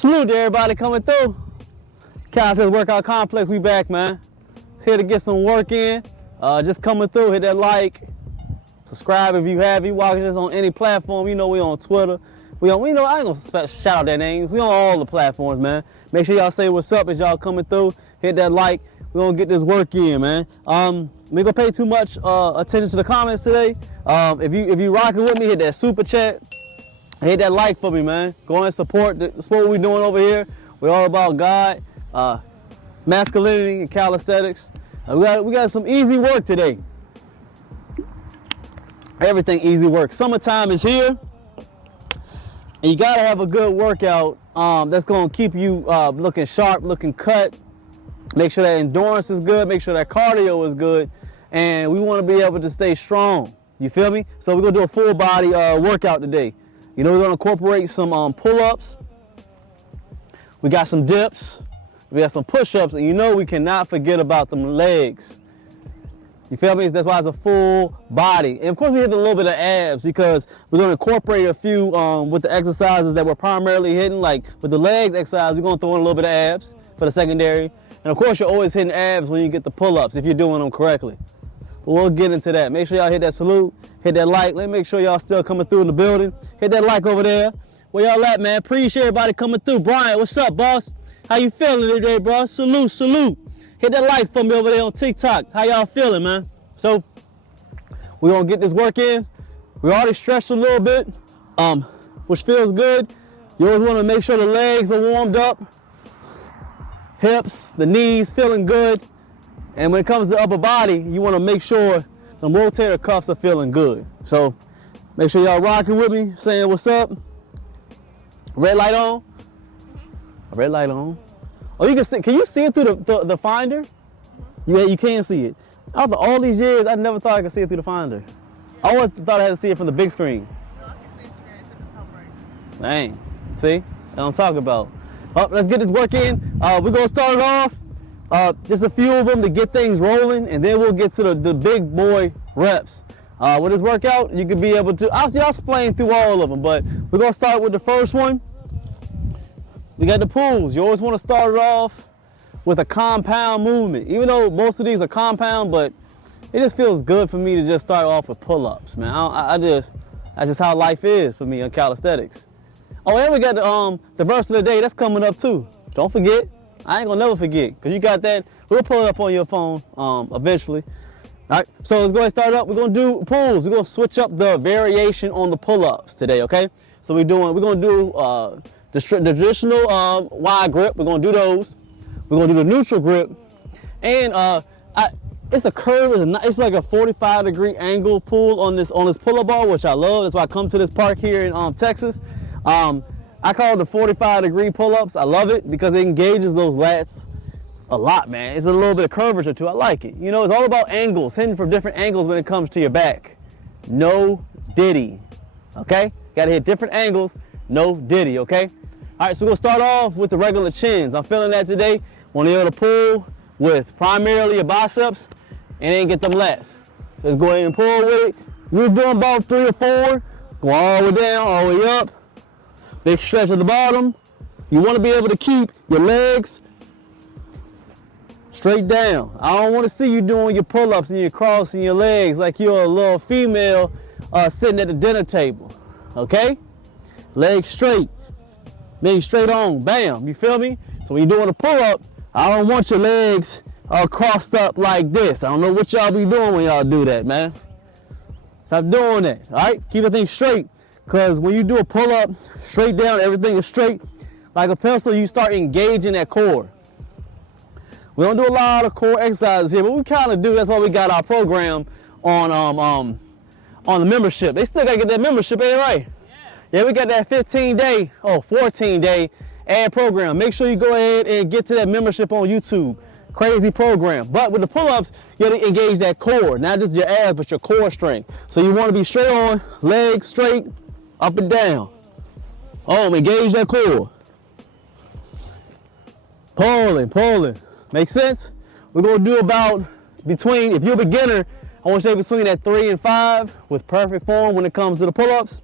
Salute to everybody coming through. Calisthenics Workout Complex, we back, man. It's here to get some work in. Just coming through, hit that like. Subscribe if you have. You watching us on any platform. You know we on Twitter. I ain't gonna shout out their names. We on all the platforms, man. Make sure y'all say what's up as y'all coming through. Hit that like. We gonna get this work in, man. We gonna pay too much attention to the comments today. If you rocking with me, hit that super chat. Hit that like for me, man. Go and support what we doing over here. We're all about God, masculinity, and calisthenics. We got some easy work today. Everything easy work. Summertime is here, and you gotta have a good workout that's gonna keep you looking sharp, looking cut. Make sure that endurance is good. Make sure that cardio is good, and we want to be able to stay strong. You feel me? So we're gonna do a full body workout today. You know, we're gonna incorporate some pull-ups. We got some dips. We got some push-ups, and you know we cannot forget about them legs. You feel me? That's why it's a full body. And of course we hit a little bit of abs because we're gonna incorporate a few with the exercises that we're primarily hitting. Like with the legs exercise, we're gonna throw in a little bit of abs for the secondary. And of course you're always hitting abs when you get the pull-ups if you're doing them correctly. But we'll get into that. Make sure y'all hit that salute, hit that like. Let me make sure y'all still coming through in the building. Hit that like over there. Where y'all at, man? Appreciate everybody coming through. Brian, what's up, boss? How you feeling today, bro? Salute, salute. Hit that like for me over there on TikTok. How y'all feeling, man? So, we're gonna get this work in. We already stretched a little bit, which feels good. You always wanna make sure the legs are warmed up. Hips, the knees feeling good. And when it comes to upper body, you wanna make sure the rotator cuffs are feeling good. So, make sure y'all rocking with me, saying what's up. Red light on? Red light on. Oh, you can see, can you see it through the finder? Yeah, you can see it. After all these years, I never thought I could see it through the finder. Yeah. I always thought I had to see it from the big screen. No, I can see it here. It's in the top right. Dang. See? That's what I'm talking about. Let's get this work in. We're going to start it off. Just a few of them to get things rolling, and then we'll get to the big boy reps. With this workout, you can be able to, I'll explain through all of them, but we're going to start with the first one. We got the pulls. You always want to start it off with a compound movement. Even though most of these are compound, but it just feels good for me to just start off with pull-ups, man. That's just how life is for me on calisthenics. Oh, and we got the verse of the day. That's coming up too. Don't forget. I ain't gonna never forget, because you got that. We'll pull it up on your phone eventually. All right, so let's go ahead and start up. We're gonna do pulls. We're gonna switch up the variation on the pull-ups today, okay? So we're gonna do the traditional wide grip. We're gonna do those. We're gonna do the neutral grip, and it's a curve. It's like a 45-degree angle pull on this pull-up bar, which I love. That's why I come to this park here in Texas. I call it the 45-degree pull-ups. I love it because it engages those lats a lot, man. It's a little bit of curvature too. I like it. You know, it's all about angles, hitting from different angles when it comes to your back. No diddy, okay? Gotta hit different angles, no diddy, okay? All right, so we're gonna start off with the regular chins. I'm feeling that today. Want to be able to pull with primarily your biceps and then get them lats. Let's go ahead and pull with it. We're doing about 3 or 4. Go all the way down, all the way up. Big stretch at the bottom. You want to be able to keep your legs straight down. I don't want to see you doing your pull-ups and you're crossing your legs like you're a little female sitting at the dinner table. Okay? Legs straight. Being straight on. Bam. You feel me? So when you're doing a pull-up, I don't want your legs crossed up like this. I don't know what y'all be doing when y'all do that, man. Stop doing that, all right? Keep everything straight, because when you do a pull-up, straight down, everything is straight. Like a pencil, you start engaging that core. We don't do a lot of core exercises here, but we kind of do. That's why we got our program on the membership. They still got to get that membership, ain't it right? Yeah, we got that 14-day ad program. Make sure you go ahead and get to that membership on YouTube. Crazy program. But with the pull-ups, you got to engage that core, not just your abs, but your core strength. So you want to be straight on, legs straight, up and down. Engage that core. Pulling. Make sense? We're going to do about between, if you're a beginner, I want to say between that 3 and 5 with perfect form when it comes to the pull-ups.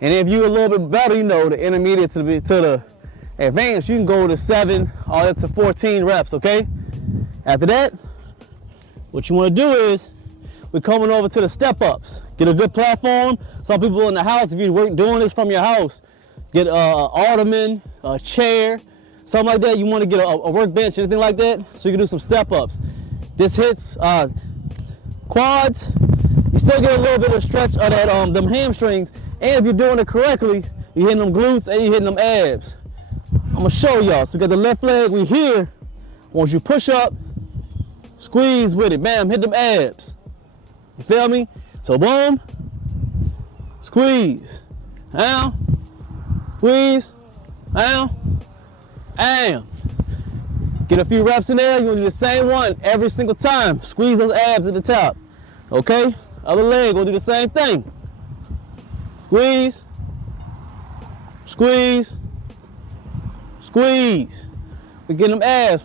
And if you're a little bit better, you know, the intermediate to the Advanced, you can go to 7 all the way up to 14 reps, okay? After that, what you want to do is we're coming over to the step ups. Get a good platform. Some people in the house, if you're doing this from your house, get an ottoman, a chair, something like that. You want to get a workbench, anything like that, so you can do some step ups. This hits quads. You still get a little bit of stretch of that them hamstrings, and if you're doing it correctly, you're hitting them glutes and you're hitting them abs. I'm gonna show y'all. So we got the left leg, we here. Once you push up, squeeze with it, bam, hit them abs. You feel me? So boom, squeeze, down, squeeze, down, bam. Get a few reps in there. You want to do the same one every single time. Squeeze those abs at the top. Okay? Other leg, we'll do the same thing. Squeeze, squeeze, squeeze. We're getting them abs.